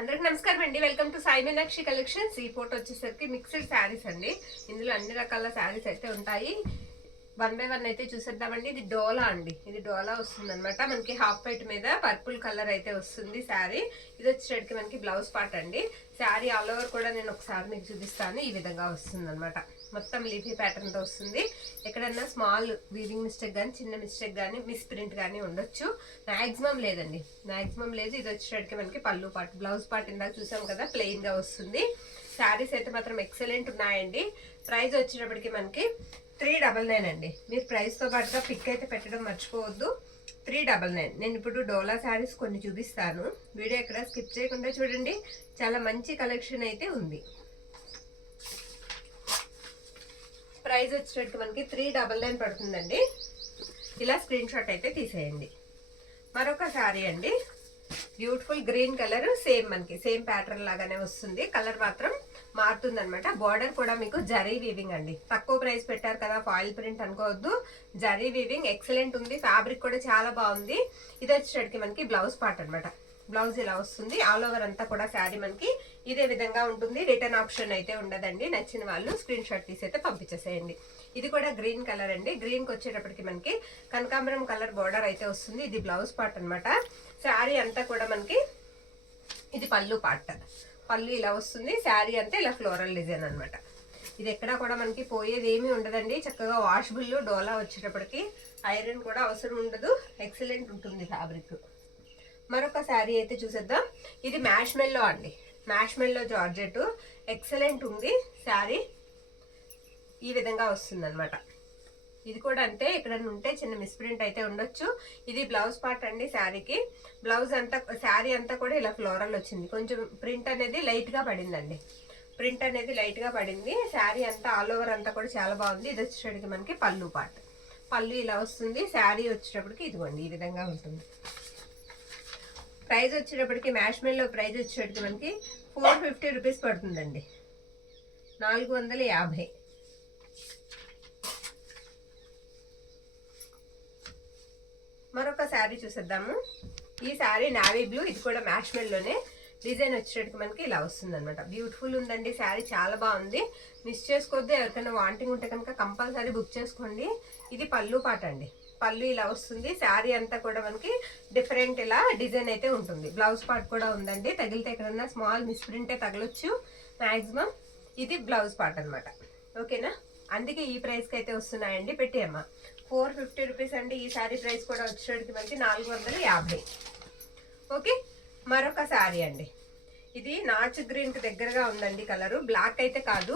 అందరికి నమస్కారం అండి. Welcome to Sai Meenakshi collections. ఈ ఫోటో వచ్చేసరికి మిక్స్డ్ శారీస్ అండి. ఇందులో అన్ని రకాల శారీస్ అయితే ఉంటాయి. వన్ బై వన్ అయితే చూసేద్దామండి. ఇది డోలా అండి. ఇది డోలా వస్తుంది అనమాట. మనకి హాఫ్ వైట్ మీద పర్పుల్ కలర్ అయితే వస్తుంది శారీ. ఇది వచ్చేటికి మనకి బ్లౌజ్ పార్ట్ అండి. శారీ ఆల్ ఓవర్ కూడా నేను ఒకసారి మీకు చూపిస్తాను. ఈ విధంగా వస్తుంది అనమాట. మొత్తం లీఫీ ప్యాటర్న్ తో వస్తుంది. ఎక్కడన్నా స్మాల్ వీవింగ్ మిస్టేక్ కానీ చిన్న మిస్టేక్ కానీ మిస్ ప్రింట్ కానీ ఉండొచ్చు. మాక్సిమం లేదండి, మాక్సిమం లేదు. ఇది వచ్చేటికి మనకి పళ్ళు పార్ట్, బ్లౌజ్ పార్ట్ ఇందాక చూసాం కదా ప్లెయిన్ గా వస్తుంది. శారీస్ అయితే మాత్రం ఎక్సలెంట్ ఉన్నాయండి. ప్రైస్ వచ్చేటప్పటికి మనకి 399 అండి. మీరు ప్రైస్ తో పాటుగా పిక్ అయితే పెట్టడం మర్చిపోవద్దు. 399. నేను ఇప్పుడు డోలా శారీస్ కొన్ని చూపిస్తాను. వీడియో ఎక్కడ స్కిప్ చేయకుండా చూడండి. చాలా మంచి కలెక్షన్ అయితే ఉంది. ప్రైస్ వచ్చేటట్టు మనకి 399 పడుతుందండి. ఇలా స్క్రీన్ షాట్ అయితే తీసేయండి. మరొక శారీ అండి, బ్యూటిఫుల్ గ్రీన్ కలర్, మనకి సేమ్ ప్యాటర్న్ లాగానే వస్తుంది. కలర్ మాత్రం మారుతుంది అనమాట. బార్డర్ కూడా మీకు జరీ వీవింగ్ అండి. తక్కువ ప్రైస్ పెట్టారు కదా ఫాయిల్ ప్రింట్ అనుకోవద్దు. జరీ వీవింగ్ ఎక్సలెంట్ ఉంది. ఫ్యాబ్రిక్ కూడా చాలా బాగుంది. ఇది వచ్చేటప్పటికి మనకి బ్లౌజ్ పార్ట్ అనమాట. బ్లౌజ్ ఇలా వస్తుంది. ఆల్ ఓవర్ అంతా కూడా శారీ మనకి ఇదే విధంగా ఉంటుంది. రిటర్న్ ఆప్షన్ అయితే ఉండదండి. నచ్చిన వాళ్ళు స్క్రీన్ షాట్ తీసి అయితే పంపించేసేయండి. ఇది కూడా గ్రీన్ కలర్ అండి. గ్రీన్ కి వచ్చేటప్పటికి మనకి కనకాంబరం కలర్ బార్డర్ అయితే వస్తుంది. ఇది బ్లౌజ్ పార్ట్ అనమాట. శారీ అంతా కూడా మనకి ఇది పళ్ళు పార్ట్. పళ్ళు ఇలా వస్తుంది. శారీ అంతా ఇలా ఫ్లోరల్ డిజైన్ అనమాట. ఇది ఎక్కడా కూడా మనకి పోయేది ఏమీ ఉండదండి. చక్కగా వాషబుల్. డోలా వచ్చేటప్పటికి ఐరన్ కూడా అవసరం ఉండదు. ఎక్సలెంట్ ఉంటుంది ఫ్యాబ్రిక్. మరొక శారీ అయితే చూసేద్దాం. ఇది మ్యాష్ మెల్లో అండి. మ్యాష్ మెల్లో జార్జెట్ ఎక్సలెంట్ ఉంది. శారీ ఈ విధంగా వస్తుంది అనమాట. ఇది కూడా అంతే, ఇక్కడ ఉంటే చిన్న మిస్ప్రింట్ అయితే ఉండొచ్చు. ఇది బ్లౌజ్ పార్ట్ అండి. శారీకి బ్లౌజ్ అంతా, శారీ అంతా కూడా ఇలా ఫ్లోరల్ వచ్చింది. కొంచెం ప్రింట్ అనేది లైట్ గా పడిందండి. ప్రింట్ అనేది లైట్ గా పడింది. శారీ అంతా ఆల్ ఓవర్ అంతా కూడా చాలా బాగుంది. ఇది వచ్చేటప్పటికి మనకి పళ్ళు పార్ట్. పళ్ళు ఇలా వస్తుంది. శారీ వచ్చేటప్పటికి ఇదిగోండి ఈ విధంగా ఉంటుంది. ప్రైస్ వచ్చేటప్పటికి మ్యాష్ మెల్లో ప్రైస్ వచ్చేటప్పటికి మనకి 450 రూపీస్ పడుతుందండి. 450. మరొక శారీ చూసేద్దాము. ఈ శారీ నావీ బ్లూ. ఇది కూడా మ్యాష్ మెల్లోనే. డిజైన్ వచ్చేటప్పటికి మనకి ఇలా వస్తుంది అనమాట. బ్యూటిఫుల్ ఉందండి. శారీ చాలా బాగుంది. మిస్ చేసుకోవద్దు. ఎవరికైనా వాంటింగ్ ఉంటే కనుక కంపల్సరీ బుక్ చేసుకోండి. ఇది పళ్ళు పాట అండి. పళ్ళు ఇలా వస్తుంది. శారీ అంతా కూడా మనకి డిఫరెంట్ ఇలా డిజైన్ అయితే ఉంటుంది. బ్లౌజ్ పార్ట్ కూడా ఉందండి. తగిలితే ఎక్కడన్నా స్మాల్ మిస్ప్రింటే తగలొచ్చు మాక్సిమం. ఇది బ్లౌజ్ పార్ట్ అనమాట. ఓకేనా? అందుకే ఈ ప్రైస్కి అయితే వస్తున్నాయండి. పెట్టేయమ్మా. 450 రూపీస్ అండి. ఈ శారీ ప్రైస్ కూడా వచ్చేటికి మనకి 450. ఓకే. మరొక శారీ అండి. ఇది నాచు గ్రీన్ కి దగ్గరగా ఉందండి కలరు. బ్లాక్ అయితే కాదు,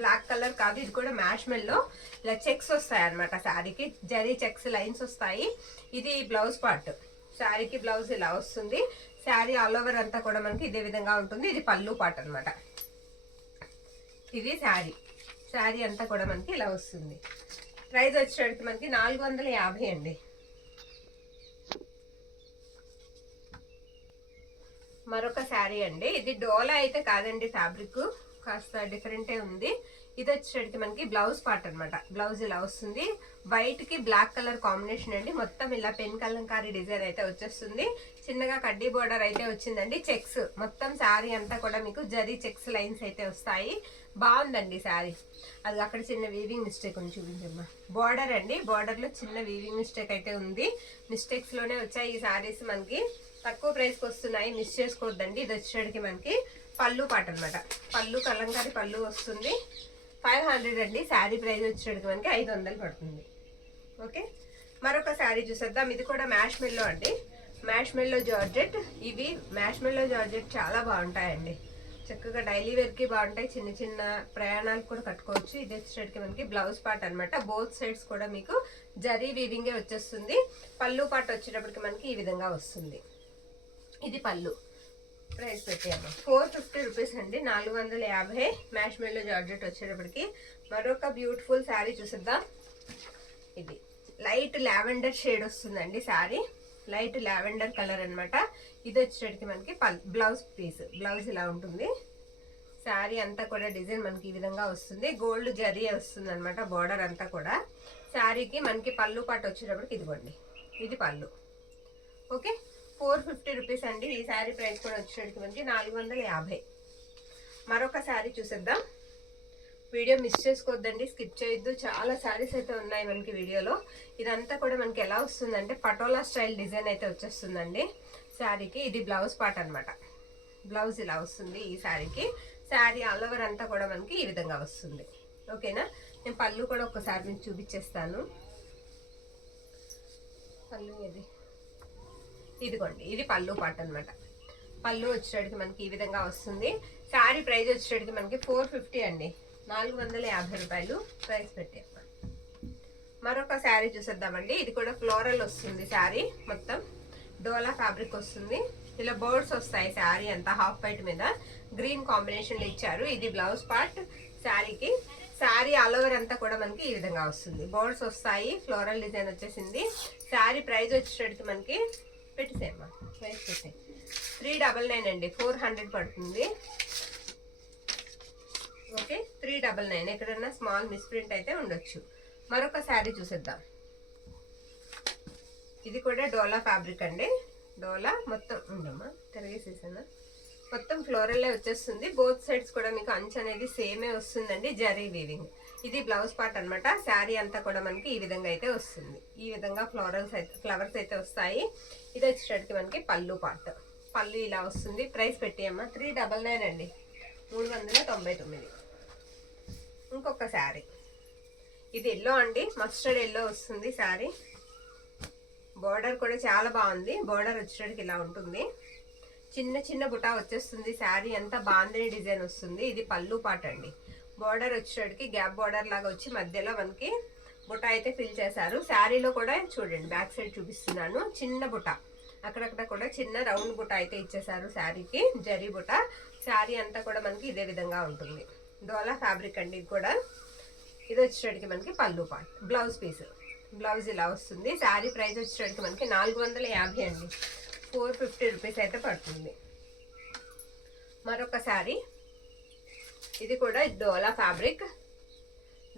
బ్లాక్ కలర్ కాదు. ఇది కూడా మ్యాష్ మెల్లో ఇలా చెక్స్ వస్తాయి అనమాట. శారీకి జరీ చెక్స్ లైన్స్ వస్తాయి. ఇది బ్లౌజ్ పార్ట్. శారీకి బ్లౌజ్ ఇలా వస్తుంది. శారీ ఆల్ ఓవర్ అంతా కూడా మనకి ఇదే విధంగా ఉంటుంది. ఇది పళ్ళు పార్ట్ అనమాట. ఇది శారీ. శారీ అంతా కూడా మనకి ఇలా వస్తుంది. ప్రైస్ వచ్చేటప్పటికి మనకి 450 అండి. మరొక శారీ అండి. ఇది డోలా అయితే కాదండి. ఫ్యాబ్రిక్ కాస్త డిఫరెంటే ఉంది. ఇది వచ్చేటప్పటికి మనకి బ్లౌజ్ పార్ట్ అనమాట. బ్లౌజ్ ఇలా వస్తుంది. వైట్ కి బ్లాక్ కలర్ కాంబినేషన్ అండి. మొత్తం ఇలా పెన్ కలంకారీ డిజైన్ అయితే వచ్చేస్తుంది. చిన్నగా కడ్డీ బోర్డర్ అయితే వచ్చిందండి. చెక్స్ మొత్తం శారీ అంతా కూడా మీకు జరీ చెక్స్ లైన్స్ అయితే వస్తాయి. బాగుందండి శారీ. అది అక్కడ చిన్న వీవింగ్ మిస్టేక్ ఉంది, చూపించమ్మా. బార్డర్ అండి. బార్డర్ లో చిన్న వీవింగ్ మిస్టేక్ అయితే ఉంది. మిస్టేక్స్ లోనే వచ్చాయి ఈ శారీస్. మనకి తక్కువ ప్రైస్ కి వస్తున్నాయి. మిస్ చేసుకోవద్దండి. ఇది వచ్చేటికి మనకి పళ్ళు పాట అనమాట. పళ్ళు కలంకారీ పళ్ళు వస్తుంది. 500 అండి. శారీ ప్రైస్ వచ్చేటికి మనకి 500 పడుతుంది. ఓకే. మరొక శారీ చూసేద్దాం. ఇది కూడా మ్యాష్ మెల్లో అండి. మ్యాష్ మెల్లో జార్జెట్. ఇవి మ్యాష్ మెల్లో జార్జెట్ చాలా బాగుంటాయండి. చక్కగా డైలీ వేర్ కి బాగుంటాయి. చిన్న చిన్న ప్రయాణాలకు కూడా కట్టుకోవచ్చు. ఇది వచ్చేటికి మనకి బ్లౌజ్ పార్ట్ అనమాట. బోత్ సైడ్స్ కూడా మీకు జరీ వీవింగే వచ్చేస్తుంది. పళ్ళు పార్ట్ వచ్చేటప్పటికి మనకి ఈ విధంగా వస్తుంది. ఇది పళ్ళు. ప్రైస్ పెట్టాము 450 రూపీస్ అండి. 450. మ్యాష్ మెల్లో జార్జెట్ వచ్చేటప్పటికి. మరొక బ్యూటిఫుల్ శారీ చూసిద్దాం. ఇది లైట్ లావెండర్ షేడ్ వస్తుందండి శారీ. లైట్ లావెండర్ కలర్ అనమాట. ఇది వచ్చేటప్పటికి మనకి బ్లౌజ్ పీస్. బ్లౌజ్ ఇలా ఉంటుంది. శారీ అంతా కూడా డిజైన్ మనకి ఈ విధంగా వస్తుంది. గోల్డ్ జరీ వస్తుంది అనమాట. బార్డర్ అంతా కూడా. శారీకి మనకి పళ్ళు పాటు వచ్చేటప్పటికి ఇదిగోండి ఇది పళ్ళు. ఓకే. 450 రూపీస్ అండి. ఈ శారీ ప్రైస్ కూడా వచ్చేటికి మనకి 450. మరొక శారీ చూసేద్దాం. వీడియో మిస్ చేసుకోవద్దండి, స్కిప్ చేయొద్దు. చాలా శారీస్ అయితే ఉన్నాయి మనకి వీడియోలో. ఇదంతా కూడా మనకి ఎలా వస్తుందంటే పటోలా స్టైల్ డిజైన్ అయితే వచ్చేస్తుందండి శారీకి. ఇది బ్లౌజ్ పార్ట్ అనమాట. బ్లౌజ్ ఇలా వస్తుంది ఈ శారీకి. శారీ ఆల్ ఓవర్ అంతా కూడా మనకి ఈ విధంగా వస్తుంది. ఓకేనా. నేను పళ్ళు కూడా ఒకసారి మీకు చూపించేస్తాను. పళ్ళు ఇదిగోండి, ఇది పళ్ళు పార్ట్ అనమాట. పళ్ళు వచ్చేటికి మనకి ఈ విధంగా వస్తుంది. శారీ ప్రైస్ వచ్చేటికి మనకి 450 అండి, 450 రూపాయలు ప్రైస్ పెట్టాం. మరొక శారీ చూసేద్దామండి. ఇది కూడా ఫ్లోరల్ వస్తుంది శారీ, మొత్తం డోలా ఫ్యాబ్రిక్ వస్తుంది. ఇలా బర్డ్స్ వస్తాయి శారీ అంతా హాఫ్ వైట్ మీద గ్రీన్ కాంబినేషన్ లో ఇచ్చారు. ఇది బ్లౌజ్ పార్ట్ శారీకి. శారీ ఆల్ ఓవర్ అంతా కూడా మనకి ఈ విధంగా వస్తుంది. బర్డ్స్ వస్తాయి, ఫ్లోరల్ డిజైన్ వచ్చేసింది. శారీ ప్రైస్ వచ్చేటికి మనకి పెట్టేసేమ్మా, ప్రైస్ పెట్టే 399 అండి, 400 పడుతుంది. ఓకే, 399. ఎక్కడన్నా స్మాల్ మిస్ప్రింట్ అయితే ఉండొచ్చు. మరొక శారీ చూసేద్దాం. ఇది కూడా డోలా ఫ్యాబ్రిక్ అండి. డోలా మొత్తం ఉండమ్మా, తిరిగేసేసాను. మొత్తం ఫ్లోరల్లే వచ్చేస్తుంది. బోత్ సైడ్స్ కూడా మీకు అంచు అనేది సేమే వస్తుందండి, జరీ వీవింగ్. ఇది బ్లౌజ్ పార్ట్ అనమాట. శారీ అంతా కూడా మనకి ఈ విధంగా అయితే వస్తుంది. ఈ విధంగా ఫ్లవర్స్ అయితే వస్తాయి. ఇది వచ్చేటప్పటికి మనకి పళ్ళు పార్ట్. పళ్ళు ఇలా వస్తుంది. ప్రైస్ పెట్టేయమ్మా 399 అండి, 399. ఇంకొక శారీ, ఇది ఎల్లో అండి, మస్టర్డ్ ఎల్లో వస్తుంది శారీ. బోర్డర్ కూడా చాలా బాగుంది. బోర్డర్ వచ్చేటప్పటికి ఇలా ఉంటుంది. చిన్న చిన్న బుటా వచ్చేస్తుంది. శారీ అంతా బాందిని డిజైన్ వస్తుంది. ఇది పళ్ళు పార్ట్ అండి. బోర్డర్ వచ్చేటప్పటికి గ్యాప్ బోర్డర్ లాగా వచ్చి మధ్యలో మనకి బుటా అయితే ఫిల్ చేశారు. శారీలో కూడా చూడండి, బ్యాక్ సైడ్ చూపిస్తున్నాను. చిన్న బుటా అక్కడక్కడ కూడా చిన్న రౌండ్ బుటా అయితే ఇచ్చేసారు శారీకి, జరీ బుటా. శారీ అంతా కూడా మనకి ఇదే విధంగా ఉంటుంది. డోలా ఫ్యాబ్రిక్ అండి ఇది కూడా. ఇది వచ్చేటప్పటికి మనకి పళ్ళు పార్ట్. బ్లౌజ్ పీస్, బ్లౌజ్ ఇలా వస్తుంది. శారీ ప్రైస్ వచ్చేటప్పటికి మనకి 450 అండి, 450 రూపీస్ అయితే పడుతుంది. మరొక శారీ, ఇది కూడా డోలా ఫ్యాబ్రిక్.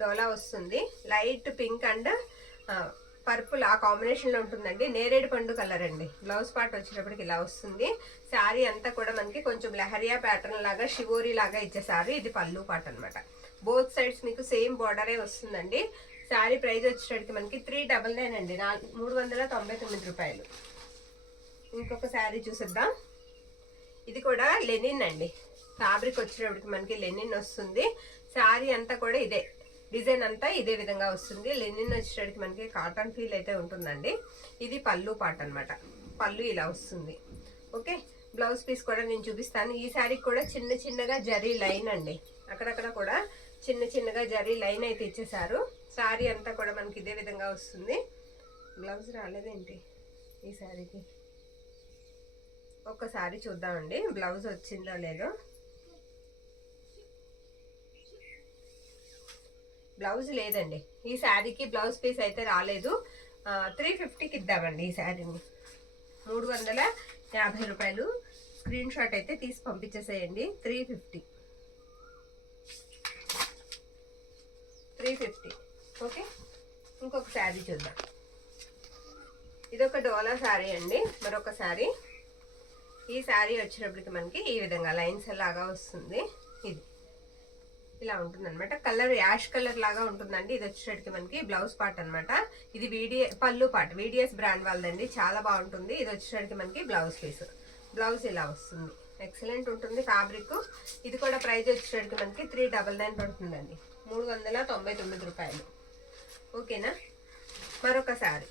డోలా వస్తుంది. లైట్ పింక్ అండ్ పర్పుల్ ఆ కాంబినేషన్ లో ఉంటుందండి. నేరేడు పండు కలర్ అండి. బ్లౌజ్ పార్ట్ వచ్చేటప్పటికి ఇలా వస్తుంది. శారీ అంతా కూడా మనకి కొంచెం లహరియా ప్యాటర్న్ లాగా షివోరీ లాగా ఇచ్చేసారు. ఇది పళ్ళు పార్ట్ అనమాట. బోత్ సైడ్స్ మీకు సేమ్ బార్డరే వస్తుందండి. శారీ ప్రైస్ వచ్చేటప్పటికి మనకి 399 అండి, 399 రూపాయలు. ఇంకొక శారీ చూసేద్దాం. ఇది కూడా లెనిన్ అండి. ఫ్యాబ్రిక్ వచ్చేటప్పటికి మనకి లెనిన్ వస్తుంది. శారీ అంతా కూడా ఇదే డిజైన్ అంతా ఇదే విధంగా వస్తుంది. లెనిన్ వచ్చేటప్పటికి మనకి కాటన్ ఫీల్ అయితే ఉంటుందండి. ఇది పళ్ళు పార్ట్ అనమాట. పళ్ళు ఇలా వస్తుంది. ఓకే, బ్లౌజ్ పీస్ కూడా నేను చూపిస్తాను. ఈ శారీకి కూడా చిన్న చిన్నగా జరీ లైన్ అండి, అక్కడక్కడ కూడా చిన్న చిన్నగా జరీ లైన్ అయితే ఇచ్చేసారు. శారీ అంతా కూడా మనకి ఇదే విధంగా వస్తుంది. బ్లౌజ్ రాలేదేంటి ఈ శారీకి? ఒక్కసారి చూద్దామండి బ్లౌజ్ వచ్చిందో లేదో. బ్లౌజ్ లేదండి ఈ శారీకి, బ్లౌజ్ పీస్ అయితే రాలేదు. 350కి ఇద్దామండి ఈ శారీని, 350 రూపాయలు. స్క్రీన్ షాట్ అయితే తీసి పంపించేసేయండి. 350. ఓకే, ఇంకొక శారీ చూద్దాం. ఇదొక డోలా శారీ అండి. మరొక శారీ, ఈ శారీ వచ్చేటప్పటికి మనకి ఈ విధంగా లైన్స్ లాగా వస్తుంది. ఇది ఇలా ఉంటుంది అనమాట. కలర్ యాష్ కలర్ లాగా ఉంటుందండి. ఇది వచ్చేటప్పటికి మనకి బ్లౌజ్ పార్ట్ అనమాట. ఇది పళ్ళు పార్ట్, VDS బ్రాండ్ వాళ్ళదండి, చాలా బాగుంటుంది. ఇది వచ్చేటప్పటికి మనకి బ్లౌజ్ పీస్. బ్లౌజ్ ఇలా వస్తుంది. ఎక్సలెంట్ ఉంటుంది ఫ్యాబ్రిక్. ఇది కూడా ప్రైస్ వచ్చేటప్పటికి మనకి 399 పడుతుందండి, 399 రూపాయలు. ఓకేనా. మరొక శారీ,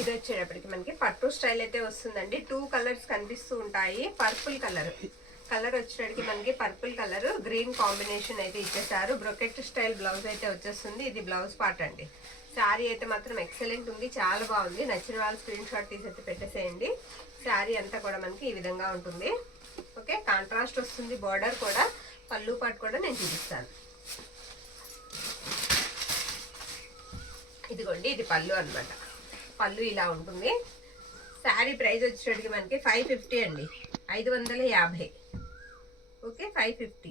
ఇది వచ్చేటప్పటికి మనకి పట్టు స్టైల్ అయితే వస్తుందండి. 2 కలర్స్ కనిపిస్తూ ఉంటాయి. పర్పుల్ కలర్ వచ్చేటప్పటికి మనకి పర్పుల్ కలర్ గ్రీన్ కాంబినేషన్ అయితే ఇచ్చేసారు. బ్రొకెట్ స్టైల్ బ్లౌజ్ అయితే వచ్చేస్తుంది. ఇది బ్లౌజ్ పార్ట్ అండి. శారీ అయితే మాత్రం ఎక్సలెంట్ ఉంది, చాలా బాగుంది. నచ్చిన వాళ్ళు స్క్రీన్ షాట్ తీసి అయితే పెట్టేసేయండి. శారీ అంతా కూడా మనకి ఈ విధంగా ఉంటుంది. ఓకే, కాంట్రాస్ట్ వస్తుంది. బార్డర్ కూడా, పళ్ళు పార్ట్ కూడా నేను చూపిస్తాను. ఇదిగోండి, ఇది పళ్ళు అనమాట. పళ్ళు ఇలా ఉంటుంది. శారీ ప్రైస్ వచ్చేటికి మనకి 550 అండి, 550. ఓకే, 550.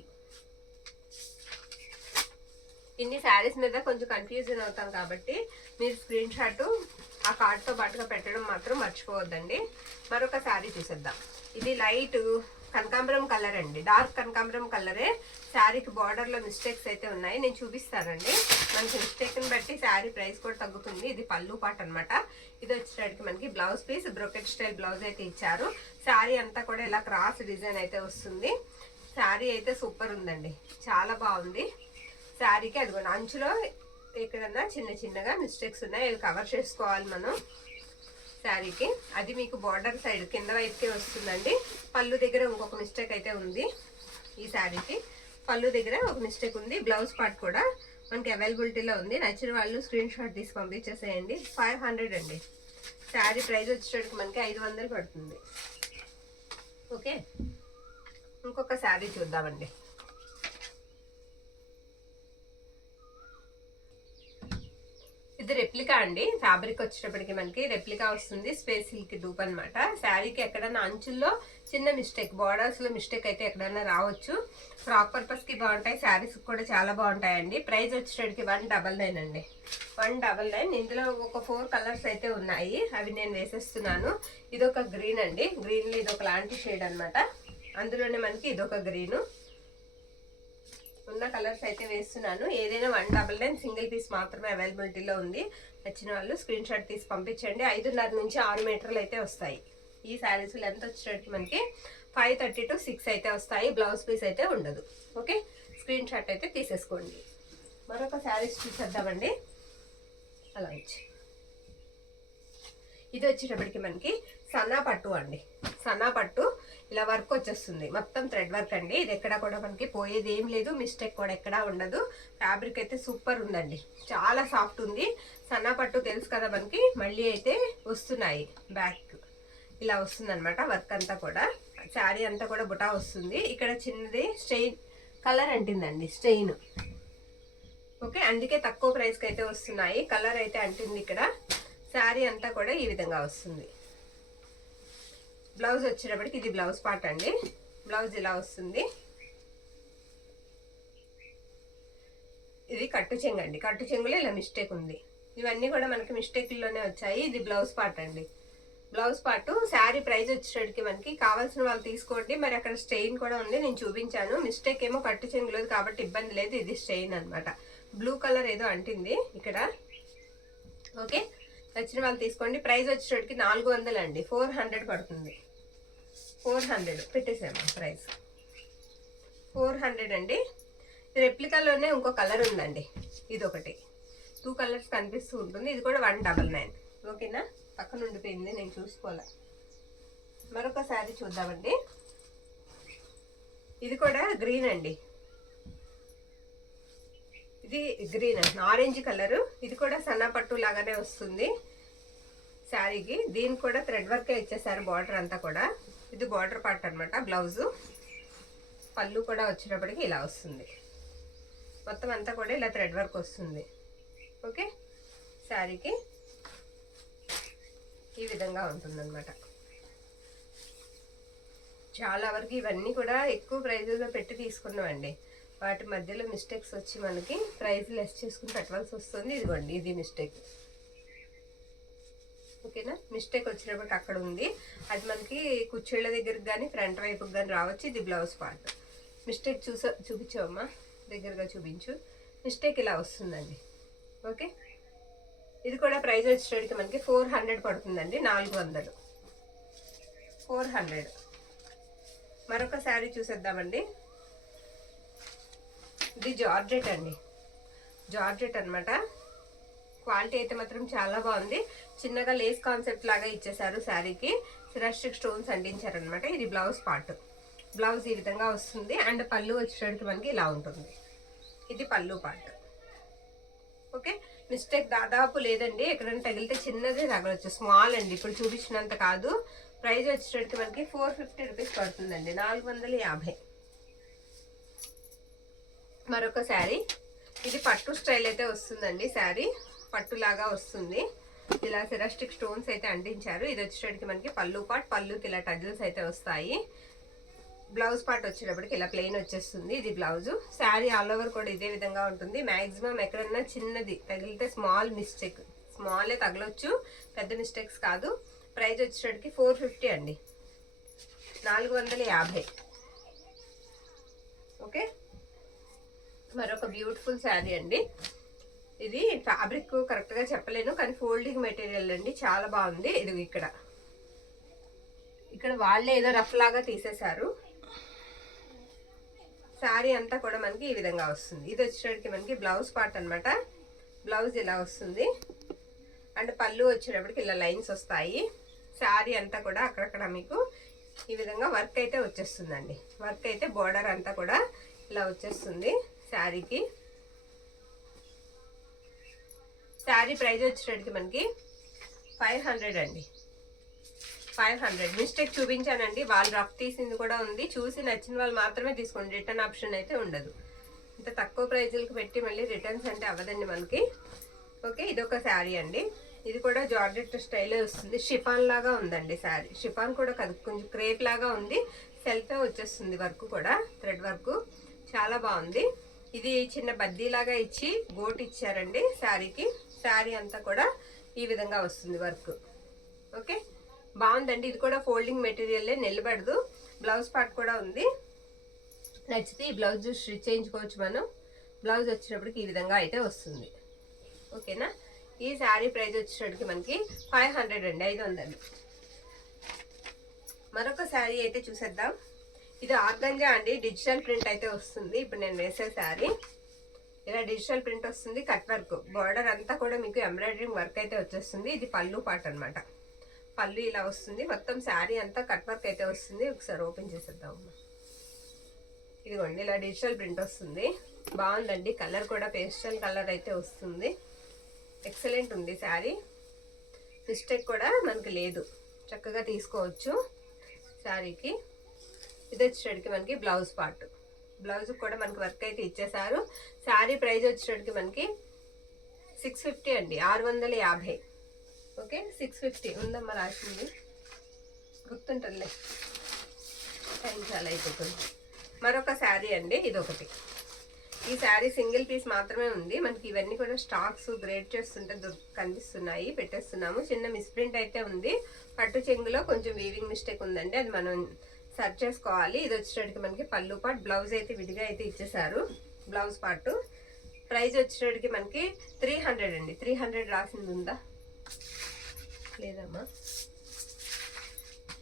ఇన్ని శారీస్ మీద కొంచెం కన్ఫ్యూజన్ అవుతాం కాబట్టి మీరు స్క్రీన్ షాట్ ఆ కార్డ్తో పాటుగా పెట్టడం మాత్రం మర్చిపోవద్దండి. మరొక శారీ చూసేద్దాం. ఇది లైట్ కనకాంబరం కలర్ అండి, డార్క్ కనకాంబరం కలరే. శారీకి బార్డర్లో మిస్టేక్స్ అయితే ఉన్నాయి, నేను చూపిస్తానండి. మనకి మిస్టేక్ని బట్టి శారీ ప్రైస్ కూడా తగ్గుతుంది. ఇది పళ్ళు పాట అనమాట. ఇది వచ్చేటప్పటికి మనకి blouse piece brocade style blouse అయితే ఇచ్చారు. శారీ అంతా కూడా ఇలా క్రాస్ డిజైన్ అయితే వస్తుంది. శారీ అయితే సూపర్ ఉందండి, చాలా బాగుంది. శారీకి అదిగోండి అంచులో ఎక్కడన్నా చిన్న చిన్నగా మిస్టేక్స్ ఉన్నాయి, అవి కవర్ చేసుకోవాలి మనం శారీకి. అది మీకు బార్డర్ సైడ్ కింద వైపుకే వస్తుందండి. పళ్ళు దగ్గర ఇంకొక మిస్టేక్ అయితే ఉంది. ఈ శారీకి పళ్ళు దగ్గర ఒక మిస్టేక్ ఉంది. బ్లౌజ్ పార్ట్ కూడా మనకి అవైలబిలిటీలో ఉంది. నచ్చిన వాళ్ళు స్క్రీన్ షాట్ తీసి పంపించేసేయండి. 500 అండి. శారీ ప్రైస్ వచ్చేటప్పటికి మనకి 500 పడుతుంది. ఓకే, ఇంకొక శారీ చూద్దామండి. ఇది రెప్లికా అండి. ఫ్యాబ్రిక్ వచ్చేటప్పటికి మనకి రెప్లికా వస్తుంది. స్పేస్ సిల్క్ డూప్ అనమాట. శారీకి ఎక్కడన్నా అంచుల్లో చిన్న మిస్టేక్, బార్డర్స్ లో మిస్టేక్ అయితే ఎక్కడన్నా రావచ్చు. ఫ్రాక్ పర్పస్ కి బాగుంటాయి, శారీస్ కూడా చాలా బాగుంటాయండి. ప్రైస్ వచ్చేటప్పటికి 199 అండి. 199. ఇందులో ఒక 4 కలర్స్ అయితే ఉన్నాయి, అవి నేను వేసేస్తున్నాను. ఇదొక గ్రీన్ అండి, గ్రీన్ లో ఇదొక లాంటి షేడ్ అనమాట. అందులోనే మనకి ఇదొక గ్రీన్. ఉన్న కలర్స్ అయితే వేస్తున్నాను. ఏదైనా 199 సింగిల్ పీస్ మాత్రమే అవైలబిలిటీలో ఉంది. నచ్చిన వాళ్ళు స్క్రీన్ షాట్ తీసి పంపించండి. 5.5 నుంచి 6 మీటర్లు అయితే వస్తాయి. ఈ శారీస్ లెంత్ వచ్చేటట్టు మనకి 530 to 6 అయితే వస్తాయి. బ్లౌజ్ పీస్ అయితే ఉండదు. ఓకే, స్క్రీన్ షాట్ అయితే తీసేసుకోండి. మరొక శారీస్ చూసేద్దామండి. అలా వచ్చి ఇది వచ్చేటప్పటికి మనకి సన్నా పట్టు అండి. సన్నా పట్టు ఇలా వర్క్ వచ్చేస్తుంది, మొత్తం థ్రెడ్ వర్క్ అండి. ఇది ఎక్కడ కూడా మనకి పోయేది ఏం లేదు, మిస్టేక్ కూడా ఎక్కడా ఉండదు. ఫ్యాబ్రిక్ అయితే సూపర్ ఉందండి, చాలా సాఫ్ట్ ఉంది. సన్నా పట్టు తెలుసు కదా మనకి, మళ్ళీ అయితే వస్తున్నాయి. బ్యాక్ ఇలా వస్తుంది అనమాట వర్క్ అంతా కూడా. శారీ అంతా కూడా బుటా వస్తుంది. ఇక్కడ చిన్నది స్టెయిన్ కలర్ అంటిందండి, స్టెయిన్. ఓకే, అందుకే తక్కువ ప్రైస్కి అయితే వస్తున్నాయి. కలర్ అయితే అంటుంది ఇక్కడ. శారీ అంతా కూడా ఈ విధంగా వస్తుంది. బ్లౌజ్ వచ్చేటప్పటికి ఇది బ్లౌజ్ పార్ట్ అండి. బ్లౌజ్ ఇలా వస్తుంది. ఇది కట్టు చెంగు అండి, కట్టు చెంగులో ఇలా మిస్టేక్ ఉంది. ఇవన్నీ కూడా మనకి మిస్టేక్లోనే వచ్చాయి. ఇది బ్లౌజ్ పార్ట్ అండి. Blouse part. శారీ ప్రైస్ వచ్చేటప్పటికి మనకి కావాల్సిన వాళ్ళు తీసుకోండి. మరి అక్కడ స్టెయిన్ కూడా ఉంది, నేను చూపించాను. మిస్టేక్ ఏమో కట్టు చెంగులేదు కాబట్టి ఇబ్బంది లేదు. ఇది స్టెయిన్ అనమాట. బ్లూ కలర్ ఏదో అంటింది ఇక్కడ. ఓకే, నచ్చిన వాళ్ళు తీసుకోండి. ప్రైస్ వచ్చేటప్పటికి 400 అండి. 400 పడుతుంది. 400 పెట్టేసాము ప్రైస్. 400 అండి. రెప్లికాలోనే ఇంకో కలర్ ఉందండి, ఇది ఒకటి. 2 కలర్స్ కనిపిస్తూ ఉంటుంది. ఇది కూడా 199. ఓకేనా, పక్కన ఉండిపోయింది, నేను చూసుకోవాలా. మరొక శారీ చూద్దామండి. ఇది కూడా గ్రీన్ అండి. ఇది గ్రీన్ ఆరెంజ్ కలర్. ఇది కూడా సన్నా పట్టు లాగానే వస్తుంది శారీకి. దీనికి కూడా థ్రెడ్ వర్కే ఇచ్చేసారు, బార్డర్ అంతా కూడా. ఇది బార్డర్ పార్ట్ అనమాట. బ్లౌజు పళ్ళు కూడా వచ్చేటప్పటికి ఇలా వస్తుంది. మొత్తం అంతా కూడా ఇలా థ్రెడ్ వర్క్ వస్తుంది. ఓకే, శారీకి ఈ విధంగా ఉంటుందన్నమాట. చాలా వరకు ఇవన్నీ కూడా ఎక్కువ ప్రైజుల్లో పెట్టి తీసుకున్నామండి. వాటి మధ్యలో మిస్టేక్స్ వచ్చి మనకి ప్రైస్ లెస్ చేసుకుని పెట్టవలసి వస్తుంది. ఇదిగోండి, ఇది మిస్టేక్. ఓకేనా, మిస్టేక్ వచ్చినప్పటికి అక్కడ ఉంది. అది మనకి కుర్చీళ్ళ దగ్గరికి కానీ ఫ్రంట్ వైపుకి కానీ రావచ్చు. ఇది బ్లౌజ్ పార్ట్. మిస్టేక్ చూపించావమ్మా, దగ్గరగా చూపించు. మిస్టేక్ ఇలా వస్తుందండి. ఓకే, ఇది కూడా ప్రైస్ వచ్చేటప్పటికి మనకి 400 పడుతుందండి. 400. 400. మరొక శారీ చూసేద్దామండి. ఇది జార్జెట్ అండి. జార్జెట్ అనమాట. క్వాలిటీ అయితే మాత్రం చాలా బాగుంది. చిన్నగా లేస్ కాన్సెప్ట్ లాగా ఇచ్చేసారు శారీకి. సిరాస్టిక్ స్టోన్స్ అంటించారనమాట. ఇది బ్లౌజ్ పార్ట్. బ్లౌజ్ ఈ విధంగా వస్తుంది. అండ్ పళ్ళు వచ్చేటప్పటికి మనకి ఇలా ఉంటుంది. ఇది పళ్ళు పార్ట్. ఓకే, మిస్టేక్ దాదాపు లేదండి. ఎక్కడైనా తగిలితే చిన్నదే తగలచ్చు, స్మాల్ అండి. ఇప్పుడు చూపించినంత కాదు. ప్రైస్ వచ్చేటప్పటికి మనకి 450 రూపీస్ పడుతుందండి. 450. మరొక శారీ. ఇది పట్టు స్టైల్ అయితే వస్తుందండి. శారీ పట్టులాగా వస్తుంది. ఇలా సిరాస్టిక్ స్టోన్స్ అయితే అంటించారు. ఇది వచ్చేటప్పటికి మనకి పళ్ళు పార్ట్. పళ్ళుకి ఇలా టజిల్స్ అయితే వస్తాయి. బ్లౌజ్ పార్ట్ వచ్చేటప్పటికి ఇలా ప్లెయిన్ వచ్చేస్తుంది. ఇది బ్లౌజు. శారీ ఆల్ ఓవర్ కూడా ఇదే విధంగా ఉంటుంది. మ్యాక్సిమం ఎక్కడన్నా చిన్నది తగిలితే స్మాల్ స్మాలే తగలొచ్చు, పెద్ద మిస్టేక్స్ కాదు. ప్రైస్ వచ్చేటికి 450 అండి, 450. ఓకే, మరొక బ్యూటిఫుల్ శారీ అండి. ఇది ఫ్యాబ్రిక్ కరెక్ట్గా చెప్పలేను, కానీ ఫోల్డింగ్ మెటీరియల్ అండి, చాలా బాగుంది. ఇది ఇక్కడ వాళ్ళే ఏదో రఫ్ లాగా తీసేశారు. శారీ అంతా కూడా మనకి ఈ విధంగా వస్తుంది. ఇది వచ్చేటికి మనకి బ్లౌజ్ పార్ట్ అనమాట. బ్లౌజ్ ఇలా వస్తుంది అండ్ పళ్ళు వచ్చేటప్పటికి ఇలా లైన్స్ వస్తాయి. శారీ అంతా కూడా అక్కడక్కడ మీకు ఈ విధంగా వర్క్ అయితే వచ్చేస్తుందండి. వర్క్ అయితే బోర్డర్ అంతా కూడా ఇలా వచ్చేస్తుంది శారీకి. శారీ ప్రైస్ వచ్చేటప్పటికి మనకి 500 అండి, 500. మిస్టేక్ చూపించానండి, వాళ్ళు రఫ్ తీసింది కూడా ఉంది. చూసి నచ్చిన వాళ్ళు మాత్రమే తీసుకోండి, రిటర్న్ ఆప్షన్ అయితే ఉండదు. ఇంత తక్కువ ప్రైజులకు పెట్టి మళ్ళీ రిటర్న్స్ అంటే అవ్వదండి మనకి. ఓకే, ఇదొక శారీ అండి. ఇది కూడా జార్జెట్ స్టైలే వస్తుంది, షిఫాన్ లాగా ఉందండి శారీ. షిఫాన్ కూడా కాదు, కొంచెం క్రేప్ లాగా ఉంది, సెల్ఫే వచ్చేస్తుంది. వర్క్ కూడా థ్రెడ్ వర్క్ చాలా బాగుంది. ఇది చిన్న బద్దీలాగా ఇచ్చి గోట్ ఇచ్చారండి శారీకి. శారీ అంతా కూడా ఈ విధంగా వస్తుంది వర్క్. ఓకే, బాగుందండి. ఇది కూడా ఫోల్డింగ్ మెటీరియల్లే, నిలబడదు. బ్లౌజ్ పార్ట్ కూడా ఉంది. నచ్చితే ఈ బ్లౌజ్ స్టిచ్ చేయించుకోవచ్చు మనం. బ్లౌజ్ వచ్చేటప్పటికి ఈ విధంగా అయితే వస్తుంది. ఓకేనా, ఈ శారీ ప్రైస్ వచ్చేటప్పటికి మనకి 500 అండి, 500. మరొక శారీ అయితే చూసేద్దాం. ఇది ఆర్గంజా అండి, డిజిటల్ ప్రింట్ అయితే వస్తుంది. ఇప్పుడు నేను వేసే శారీ ఇలా డిజిటల్ ప్రింట్ వస్తుంది, కట్ వర్క్. బార్డర్ అంతా కూడా మీకు ఎంబ్రాయిడరింగ్ వర్క్ అయితే వచ్చేస్తుంది. ఇది పళ్ళు పార్ట్ అనమాట. పళ్ళు ఇలా వస్తుంది, మొత్తం శారీ అంతా కట్ వర్క్ అయితే వస్తుంది. ఒకసారి ఓపెన్ చేసేద్దాం. ఇదిగోండి, ఇలా డిజిటల్ ప్రింట్ వస్తుంది. బాగుందండి, కలర్ కూడా పేస్టల్ కలర్ అయితే వస్తుంది. ఎక్సలెంట్ ఉంది శారీ. మిస్టేక్ కూడా మనకి లేదు, చక్కగా తీసుకోవచ్చు శారీకి. ఇది వచ్చేటికి మనకి బ్లౌజ్ పార్ట్. బ్లౌజ్ కూడా మనకి వర్క్ అయితే ఇచ్చేసారు. శారీ ప్రైస్ వచ్చేటికి మనకి 650 అండి, 650. ఓకే, 650 ఉందమ్మా, రాసింది గుర్తుంటుందిలే, టైం చాలా అయిపోతుంది. మరొక శారీ అండి, ఇదొకటి. ఈ శారీ సింగిల్ పీస్ మాత్రమే ఉంది మనకి. ఇవన్నీ కూడా స్టాక్స్ గ్రేడ్ చేస్తుంటే కనిపిస్తున్నాయి, పెట్టేస్తున్నాము. చిన్న మిస్ప్రింట్ అయితే ఉంది. పట్టు చెంగులో కొంచెం వీవింగ్ మిస్టేక్ ఉందండి, అది మనం సర్చ్ చేసుకోవాలి. ఇది వచ్చేటికి మనకి పళ్ళు పార్ట్. బ్లౌజ్ అయితే విడిగా అయితే ఇచ్చేసారు, బ్లౌజ్ పార్ట్. ప్రైస్ వచ్చేటికి మనకి 300 అండి. 300 రాసింది ఉందా లేదమ్మా,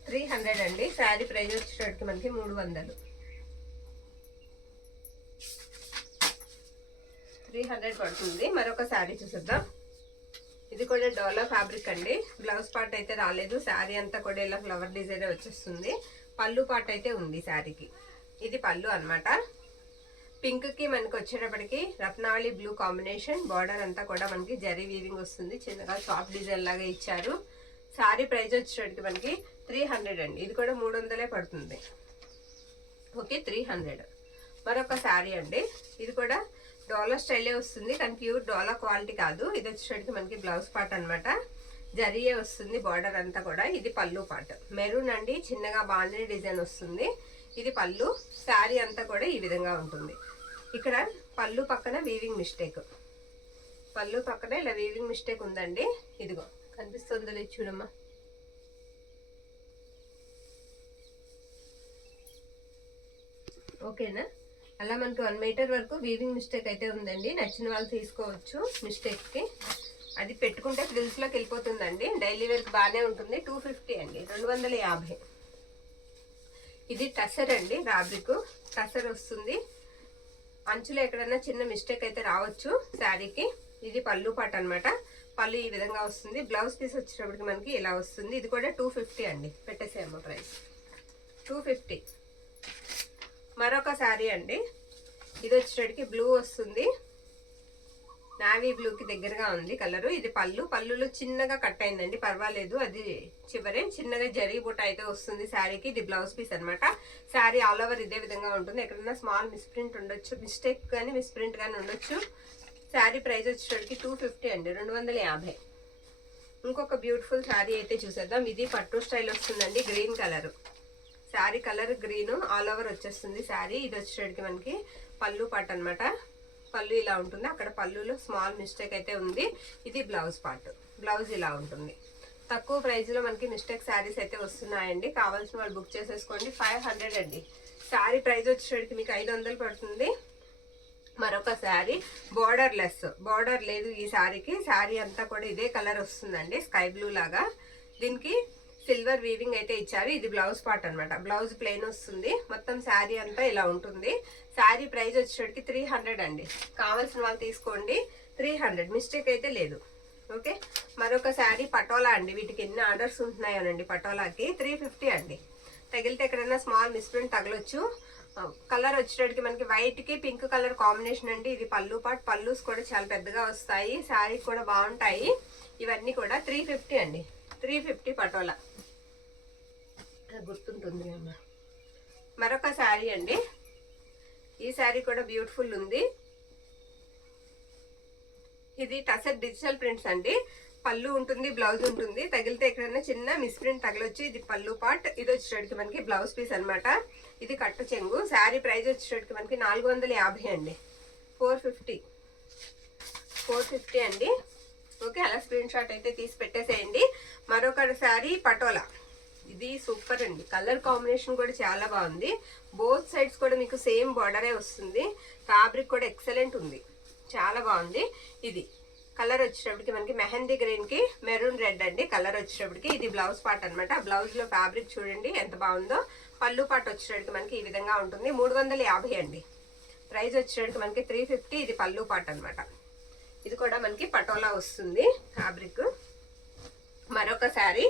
300 అండి. శారీ ప్రైస్ వచ్చేటికి మనకి 300. 300 పడుతుంది. మరొక శారీ చూసేద్దాం. ఇది కూడా డోలా ఫ్యాబ్రిక్ అండి. బ్లౌజ్ పార్ట్ అయితే రాలేదు, శారీ అంతా కూడా ఇలా ఫ్లవర్ డిజైన్ వచ్చేస్తుంది. పళ్ళు పార్ట్ అయితే ఉంది శారీకి. ఇది పళ్ళు అనమాట. పింక్ కి మనకి వచ్చేటప్పటికి రత్నావళి బ్లూ కాంబినేషన్. బార్డర్ అంతా కూడా మనకి జరీ వీవింగ్ వస్తుంది, చిన్నగా చాప్ డిజైన్ లాగా ఇచ్చారు. శారీ ప్రైస్ వచ్చేటప్పటికి మనకి 300 అండి. ఇది కూడా 300 పడుతుంది. ఓకే, 300. మరొక శారీ అండి. ఇది కూడా డోలా స్టైలే వస్తుంది, కానీ ప్యూర్ డోలా క్వాలిటీ కాదు. ఇది వచ్చేటప్పటికి మనకి బ్లౌజ్ పార్ట్ అనమాట. జరీయే వస్తుంది బార్డర్ అంతా కూడా. ఇది పళ్ళు పార్ట్, మెరూన్ అండి, చిన్నగా బాందిని డిజైన్ వస్తుంది. ఇది పళ్ళు. శారీ అంతా కూడా ఈ విధంగా ఉంటుంది. ఇక్కడ పళ్ళు పక్కన వీవింగ్ మిస్టేక్, పళ్ళు పక్కన ఇలా వీవింగ్ మిస్టేక్ ఉందండి. ఇదిగో కనిపిస్తుందో లేదు చూడమ్మా. ఓకేనా, అలా మనకి 1 మీటర్ వరకు వీవింగ్ మిస్టేక్ అయితే ఉందండి. నచ్చిన వాళ్ళు తీసుకోవచ్చు మిస్టేక్కి. అది పెట్టుకుంటే ఫ్రిల్స్లోకి వెళ్ళిపోతుందండి. డైలీ వేర్కి బాగానే ఉంటుంది. 250 అండి, 250. ఇది టసర్ అండి, ఫ్యాబ్రిక్ టసర్ వస్తుంది. అంచులో ఎక్కడైనా చిన్న మిస్టేక్ అయితే రావచ్చు శారీకి. ఇది పళ్ళు పార్ట్ అనమాట. పళ్ళు ఈ విధంగా వస్తుంది. బ్లౌజ్ పీస్ వచ్చేటప్పటికి మనకి ఇలా వస్తుంది. ఇది కూడా 250 అండి. పెట్టేసేయమ్మ ప్రైస్ 250. మరొక శారీ అండి. ఇది వచ్చేటప్పటికి బ్లూ వస్తుంది, నావీ బ్లూకి దగ్గరగా ఉంది కలరు. ఇది పళ్ళు. పళ్ళులో చిన్నగా కట్ అయిందండి, పర్వాలేదు. అది చివరే చిన్నగా జరీ బుట్ట అయితే వస్తుంది శారీకి. ఇది బ్లౌజ్ పీస్ అనమాట. శారీ ఆల్ ఓవర్ ఇదే విధంగా ఉంటుంది. ఎక్కడైనా స్మాల్ మిస్ప్రింట్ ఉండొచ్చు, మిస్టేక్ కానీ మిస్ప్రింట్ కానీ ఉండొచ్చు. శారీ ప్రైస్ వచ్చేటప్పటికి 250 అండి, 250. ఇంకొక బ్యూటిఫుల్ శారీ అయితే చూసేద్దాం. ఇది పట్టు స్టైల్ వస్తుందండి, green colour. Sari colour green, all over వచ్చేస్తుంది శారీ. ఇది వచ్చేటప్పటికి మనకి పళ్ళు పార్ట్ అనమాట. పళ్ళు ఇలా ఉంటుంది. అక్కడ పళ్ళులో స్మాల్ మిస్టేక్ అయితే ఉంది. ఇది బ్లౌజ్ పార్ట్. బ్లౌజ్ ఇలా ఉంటుంది. తక్కువ ప్రైస్లో మనకి మిస్టేక్ శారీస్ అయితే వస్తున్నాయండి. కావాల్సిన వాళ్ళు బుక్ చేసేసుకోండి. 500 అండి. శారీ ప్రైస్ వచ్చేసరికి మీకు 500 పడుతుంది. మరొక శారీ బార్డర్ లెస్, బార్డర్ లేదు ఈ శారీకి. శారీ అంతా కూడా ఇదే కలర్ వస్తుందండి, స్కై బ్లూ లాగా. దీనికి సిల్వర్ వీవింగ్ అయితే ఇచ్చారు. ఇది బ్లౌజ్ పార్ట్ అనమాట. బ్లౌజ్ ప్లెయిన్ వస్తుంది. మొత్తం శారీ అంతా ఇలా ఉంటుంది. శారీ ప్రైస్ వచ్చేసరికి 300 అండి. కావాల్సిన వాళ్ళు తీసుకోండి. 300 మిస్టేక్ అయితే లేదు. ఓకే, మరొక శారీ పటోలా అండి. వీటికి ఎన్ని ఆర్డర్స్ ఉంటున్నాయోనండి. పటోలాకి 350 అండి. తగిలితే ఎక్కడైనా స్మాల్ మిస్ప్రింట్ తగలొచ్చు. కలర్ వచ్చేటప్పటికి మనకి వైట్ కి పింక్ కలర్ కాంబినేషన్ అండి. ఇది పళ్ళు పాట్. పళ్ళుస్ కూడా చాలా పెద్దగా వస్తాయి. శారీ కూడా బాగుంటాయి. ఇవన్నీ కూడా 350 అండి. 350 పటోలా గుర్తుంటుంది అమ్మ. మరొక శారీ అండి. ఈ శారీ కూడా బ్యూటిఫుల్ ఉంది. ఇది టసర్ డిజిటల్ ప్రింట్స్ అండి. పళ్ళు ఉంటుంది, బ్లౌజ్ ఉంటుంది. తగిలితే ఎక్కడైనా చిన్న మిస్ప్రింట్ తగలొచ్చు. ఇది పళ్ళు పార్ట్. ఇది వచ్చేటప్పటికి మనకి బ్లౌజ్ పీస్ అనమాట. ఇది కట్టు చెంగు. శారీ ప్రైస్ వచ్చేటప్పటికి మనకి 450 అండి. 450 అండి. ఓకే, అలా స్క్రీన్ షాట్ అయితే తీసి పెట్టేసేయండి. మరొక శారీ పటోలా. ఇది సూపర్ అండి. కలర్ కాంబినేషన్ కూడా చాలా బాగుంది. బోత్ సైడ్స్ కూడా మీకు సేమ్ బార్డరే వస్తుంది. ఫ్యాబ్రిక్ కూడా ఎక్సలెంట్ ఉంది, చాలా బాగుంది. ఇది కలర్ వచ్చేటప్పటికి మనకి మెహందీ గ్రీన్ కి మెరూన్ రెడ్ అండి. కలర్ వచ్చేటప్పటికి ఇది బ్లౌజ్ పార్ట్ అనమాట. బ్లౌజ్ లో ఫ్యాబ్రిక్ చూడండి ఎంత బాగుందో. పళ్ళు పార్ట్ వచ్చేటప్పటికి మనకి ఈ విధంగా ఉంటుంది. 350 అండి. ప్రైస్ వచ్చేటప్పటికి మనకి 350. ఇది పళ్ళు పార్ట్ అనమాట. ఇది కూడా మనకి పటోలా వస్తుంది ఫ్యాబ్రిక్. మరొక శారీ.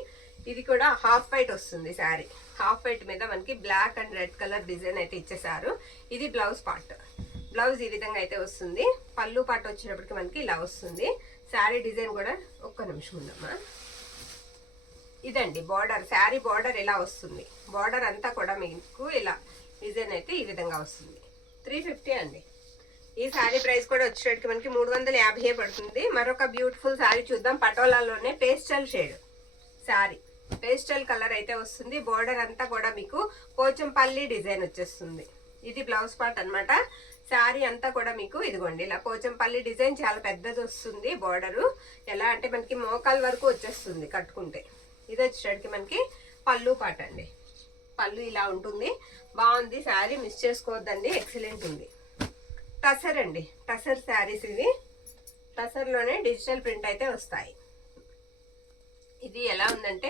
ఇది కూడా హాఫ్ వైట్ వస్తుంది శారీ. హాఫ్ వైట్ మీద మనకి black and red colour design అయితే ఇచ్చేసారు. ఇది బ్లౌజ్ పార్ట్. బ్లౌజ్ ఈ విధంగా అయితే వస్తుంది. పళ్ళు పార్ట్ వచ్చేటప్పటికి మనకి ఇలా వస్తుంది. శారీ డిజైన్ కూడా ఒక్క నిమిషం ఉందమ్మా. ఇదండి బార్డర్. శారీ బార్డర్ ఇలా వస్తుంది. బార్డర్ అంతా కూడా మీకు ఇలా డిజైన్ అయితే ఈ విధంగా వస్తుంది. 350 అండి. ఈ శారీ ప్రైస్ కూడా వచ్చేటప్పటికి మనకి 350 పడుతుంది. మరొక బ్యూటిఫుల్ శారీ చూద్దాం. పటోలాలోనే pastel shade sari. Pastel colour అయితే వస్తుంది. బార్డర్ అంతా కూడా మీకు పోచంపల్లి డిజైన్ వచ్చేస్తుంది. ఇది బ్లౌజ్ పార్ట్ అనమాట. శారీ అంతా కూడా మీకు ఇదిగోండి ఇలా పోచంపల్లి డిజైన్ చాలా పెద్దది వస్తుంది. బార్డరు ఎలా అంటే మనకి మోకాల వరకు వచ్చేస్తుంది కట్టుకుంటే. ఇది వచ్చేటప్పటికి మనకి పళ్ళు పార్ట్ అండి. పళ్ళు ఇలా ఉంటుంది. బాగుంది శారీ, మిస్ చేసుకోవద్దండి, ఎక్సలెంట్ ఉంది. టసర్ అండి. టసర్ శారీస్ ఇవి. టసర్లోనే డిజిటల్ ప్రింట్ అయితే వస్తాయి. ఇది ఎలా ఉందంటే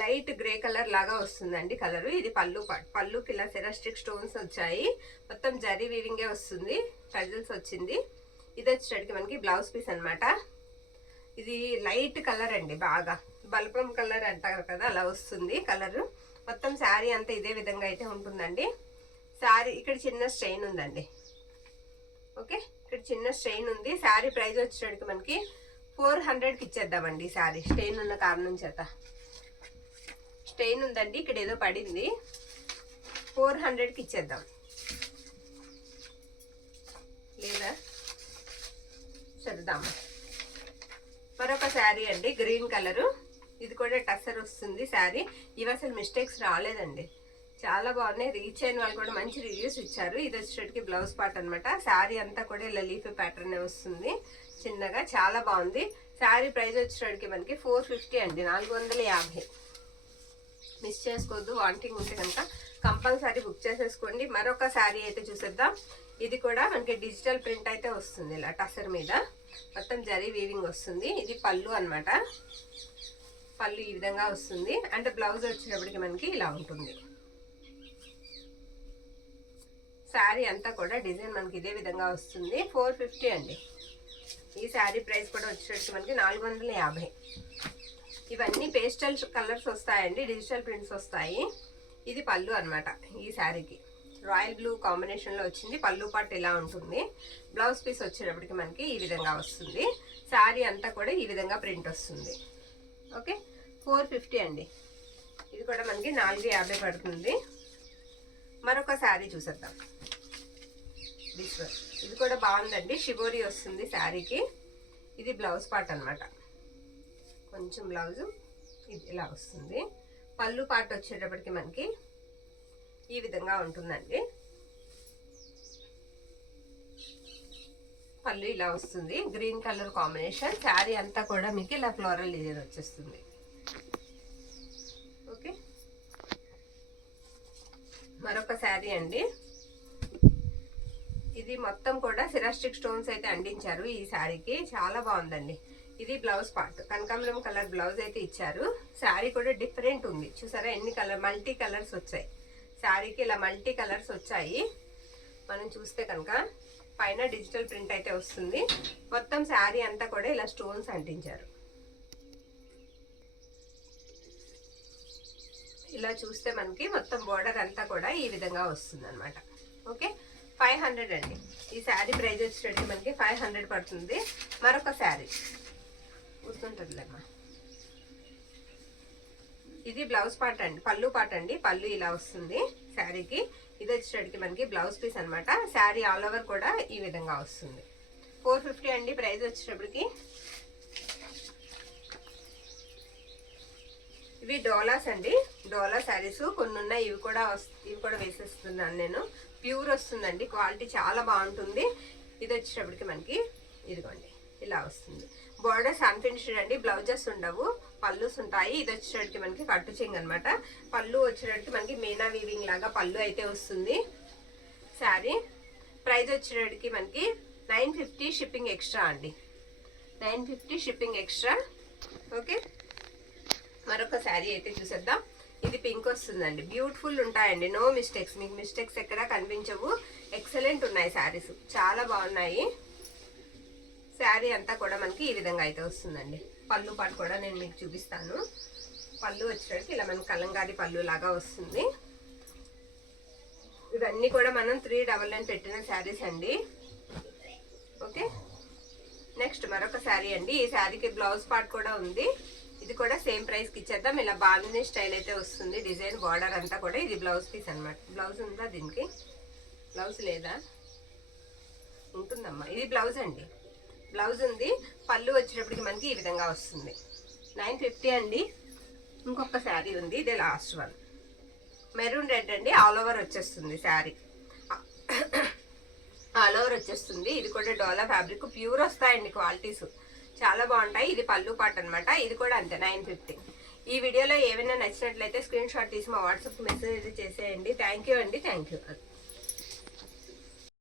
లైట్ గ్రే కలర్ లాగా వస్తుందండి కలరు. ఇది పళ్ళు పార్ట్. పళ్ళుకి ఇలా సెరాస్టిక్ స్టోన్స్ వచ్చాయి. మొత్తం జరీ వీవింగే వస్తుంది. టజల్స్ వచ్చింది. ఇది వచ్చేటప్పటికి మనకి బ్లౌజ్ పీస్ అనమాట. ఇది లైట్ కలర్ అండి, బాగా బల్పం కలర్ అంటారు కదా, అలా వస్తుంది కలరు. మొత్తం శారీ అంతా ఇదే విధంగా అయితే ఉంటుందండి. శారీ ఇక్కడ చిన్న స్ట్రెయిన్ ఉందండి. ఓకే, ఇక్కడ చిన్న స్ట్రెయిన్ ఉంది. శారీ ప్రైస్ వచ్చేటప్పటికి మనకి 400కి ఇచ్చేద్దామండి. శారీ స్ట్రెయిన్ ఉన్న కారణం చేత స్ట్రెయిన్ ఉందండి, ఇక్కడ ఏదో పడింది. 400కి ఇచ్చేద్దాం లేదా చేద్దాము. మరొక శారీ అండి, గ్రీన్ కలరు. ఇది కూడా టసర్ వస్తుంది శారీ. ఇవి అసలు మిస్టేక్స్ రాలేదండి, చాలా బాగున్నాయి. రీచ్ అయిన వాళ్ళు కూడా మంచి రివ్యూస్ ఇచ్చారు. ఇది వచ్చేటికి బ్లౌజ్ పార్ట్ అనమాట. శారీ అంతా కూడా ఇలా లీఫ్ ప్యాటర్న్ వస్తుంది చిన్నగా, చాలా బాగుంది. శారీ ప్రైస్ వచ్చేటికి మనకి 450 అండి. 450. మిస్ చేసుకోవద్దు. వాంటింగ్ ఉంటే కనుక కంపల్సరీ బుక్ చేసేసుకోండి. మరొక శారీ అయితే చూసేద్దాం. ఇది కూడా మనకి డిజిటల్ ప్రింట్ అయితే వస్తుంది. ఇలా టసర్ మీద మొత్తం జరీ వీవింగ్ వస్తుంది. ఇది పళ్ళు అనమాట. పళ్ళు ఈ విధంగా వస్తుంది. అంటే బ్లౌజ్ వచ్చేటప్పటికి మనకి ఇలా ఉంటుంది. శారీ అంతా కూడా డిజైన్ మనకి ఇదే విధంగా వస్తుంది. 450 అండి. ఈ శారీ ప్రైస్ కూడా వచ్చేటప్పటికి మనకి 450. ఇవన్నీ పేస్టల్ కలర్స్ వస్తాయండి, డిజిటల్ ప్రింట్స్ వస్తాయి. ఇది పళ్ళు అనమాట. ఈ శారీకి రాయల్ బ్లూ కాంబినేషన్లో వచ్చింది. పళ్ళు పార్ట్ ఇలా ఉంటుంది. బ్లౌజ్ పీస్ వచ్చేటప్పటికి మనకి ఈ విధంగా వస్తుంది. శారీ అంతా కూడా ఈ విధంగా ప్రింట్ వస్తుంది. ఓకే, 450 అండి. ఇది కూడా మనకి 450 పడుతుంది. మరొక శారీ చూసేద్దాం. ఇది కూడా బాగుందండి. షిబోరి వస్తుంది శారీకి. ఇది బ్లౌజ్ పార్ట్ అనమాట. కొంచెం బ్లౌజు ఇది ఇలా వస్తుంది. పళ్ళు పార్ట్ వచ్చేటప్పటికి మనకి ఈ విధంగా ఉంటుందండి. పళ్ళు ఇలా వస్తుంది, గ్రీన్ కలర్ కాంబినేషన్. శారీ అంతా కూడా మీకు ఇలా ఫ్లోరల్ డిజైన్ వచ్చేస్తుంది. ఓకే, మరొక శారీ అండి. ఇది మొత్తం కూడా సిరాస్టిక్ స్టోన్స్ అయితే అంటించారు ఈ శారీకి, చాలా బాగుందండి. ఇది బ్లౌజ్ పార్ట్, కనకాంబరం కలర్ బ్లౌజ్ అయితే ఇచ్చారు. శారీ కూడా డిఫరెంట్ ఉంది, చూసారా ఎన్ని కలర్, మల్టీ కలర్స్ వచ్చాయి శారీకి. ఇలా మల్టీ కలర్స్ వచ్చాయి. మనం చూస్తే కనుక పైన డిజిటల్ ప్రింట్ అయితే వస్తుంది. మొత్తం శారీ అంతా కూడా ఇలా స్టోన్స్ అంటించారు. ఇలా చూస్తే మనకి మొత్తం బోర్డర్ అంతా కూడా ఈ విధంగా వస్తుంది అనమాట. ఓకే, 500 అండి. ఈ శారీ ప్రైస్ వచ్చేటట్టు మనకి 500 పడుతుంది. మరొక శారీ గుర్తుంటుందిలేమ్మా. ఇది బ్లౌజ్ పార్ట్ అండి, పళ్ళు పార్ట్ అండి. పళ్ళు ఇలా వస్తుంది శారీకి. ఇది వచ్చేటట్టుకి మనకి బ్లౌజ్ పీస్ అనమాట. శారీ ఆల్ ఓవర్ కూడా ఈ విధంగా వస్తుంది. 450 అండి ప్రైస్ వచ్చేటప్పటికి. ఇవి డోలాస్ అండి, డోలా శారీస్ కొన్ని ఉన్నాయి. ఇవి కూడా వేసేస్తున్నాను నేను. ప్యూర్ వస్తుందండి, క్వాలిటీ చాలా బాగుంటుంది. ఇది వచ్చేటప్పటికి మనకి ఇదిగోండి ఇలా వస్తుంది. బోర్డర్స్ అన్ఫినిష్డ్ అండి, బ్లౌజెస్ ఉండవు, పళ్ళుస్ ఉంటాయి. ఇది వచ్చేటప్పటికి మనకి కట్టు చెంగు అనమాట. పళ్ళు వచ్చేటప్పటికి మనకి మీనా వీవింగ్ లాగా పళ్ళు అయితే వస్తుంది. శారీ ప్రైస్ వచ్చేటప్పటికి మనకి 950 షిప్పింగ్ ఎక్స్ట్రా అండి, 950 షిప్పింగ్ ఎక్స్ట్రా. ఓకే, మరొక శారీ అయితే చూసేద్దాం. ఇది పింక్ వస్తుందండి, బ్యూటిఫుల్ ఉంటాయండి, నో మిస్టేక్స్, మీకు మిస్టేక్స్ ఎక్కడా కనిపించవు. ఎక్సలెంట్ ఉన్నాయి శారీస్, చాలా బాగున్నాయి. శారీ అంతా కూడా మనకి ఈ విధంగా అయితే వస్తుందండి. పళ్ళు పాటు కూడా నేను మీకు చూపిస్తాను. పళ్ళు వచ్చేటప్పటికి ఇలా మనకి కలంగారీ పళ్ళు లాగా వస్తుంది. ఇవన్నీ కూడా మనం 399 పెట్టిన శారీస్ అండి. ఓకే, నెక్స్ట్ మరొక శారీ అండి. ఈ శారీకి బ్లౌజ్ పార్ట్ కూడా ఉంది. ఇది కూడా సేమ్ ప్రైస్కి ఇచ్చేద్దాం. ఇలా బాందిని స్టైల్ అయితే వస్తుంది, డిజైన్ బార్డర్ అంతా కూడా. ఇది బ్లౌజ్ పీస్ అనమాట. బ్లౌజ్ ఉందా దీనికి? బ్లౌజ్ లేదా? ఉంటుందమ్మా. ఇది బ్లౌజ్ అండి, బ్లౌజ్ ఉంది. పళ్ళు వచ్చేటప్పటికి మనకి ఈ విధంగా వస్తుంది. 950 అండి. ఇంకొక శారీ ఉంది, ఇదే లాస్ట్ వన్. మెరూన్ రెడ్ అండి, ఆల్ ఓవర్ వచ్చేస్తుంది శారీ, ఆల్ ఓవర్ వచ్చేస్తుంది. ఇది కూడా డోలా ఫ్యాబ్రిక్, ప్యూర్ వస్తాయండి క్వాలిటీస్, చాలా బాగుంటాయి. ఇది పళ్ళు పార్ట్ అనమాట. ఇది కూడా అంతే 950. ఈ వీడియోలో ఏమైనా నచ్చినట్లయితే స్క్రీన్ షాట్ తీసి మా వాట్సాప్ మెసేజ్ చేసేయండి. థ్యాంక్ యూ అండి, థ్యాంక్ యూ.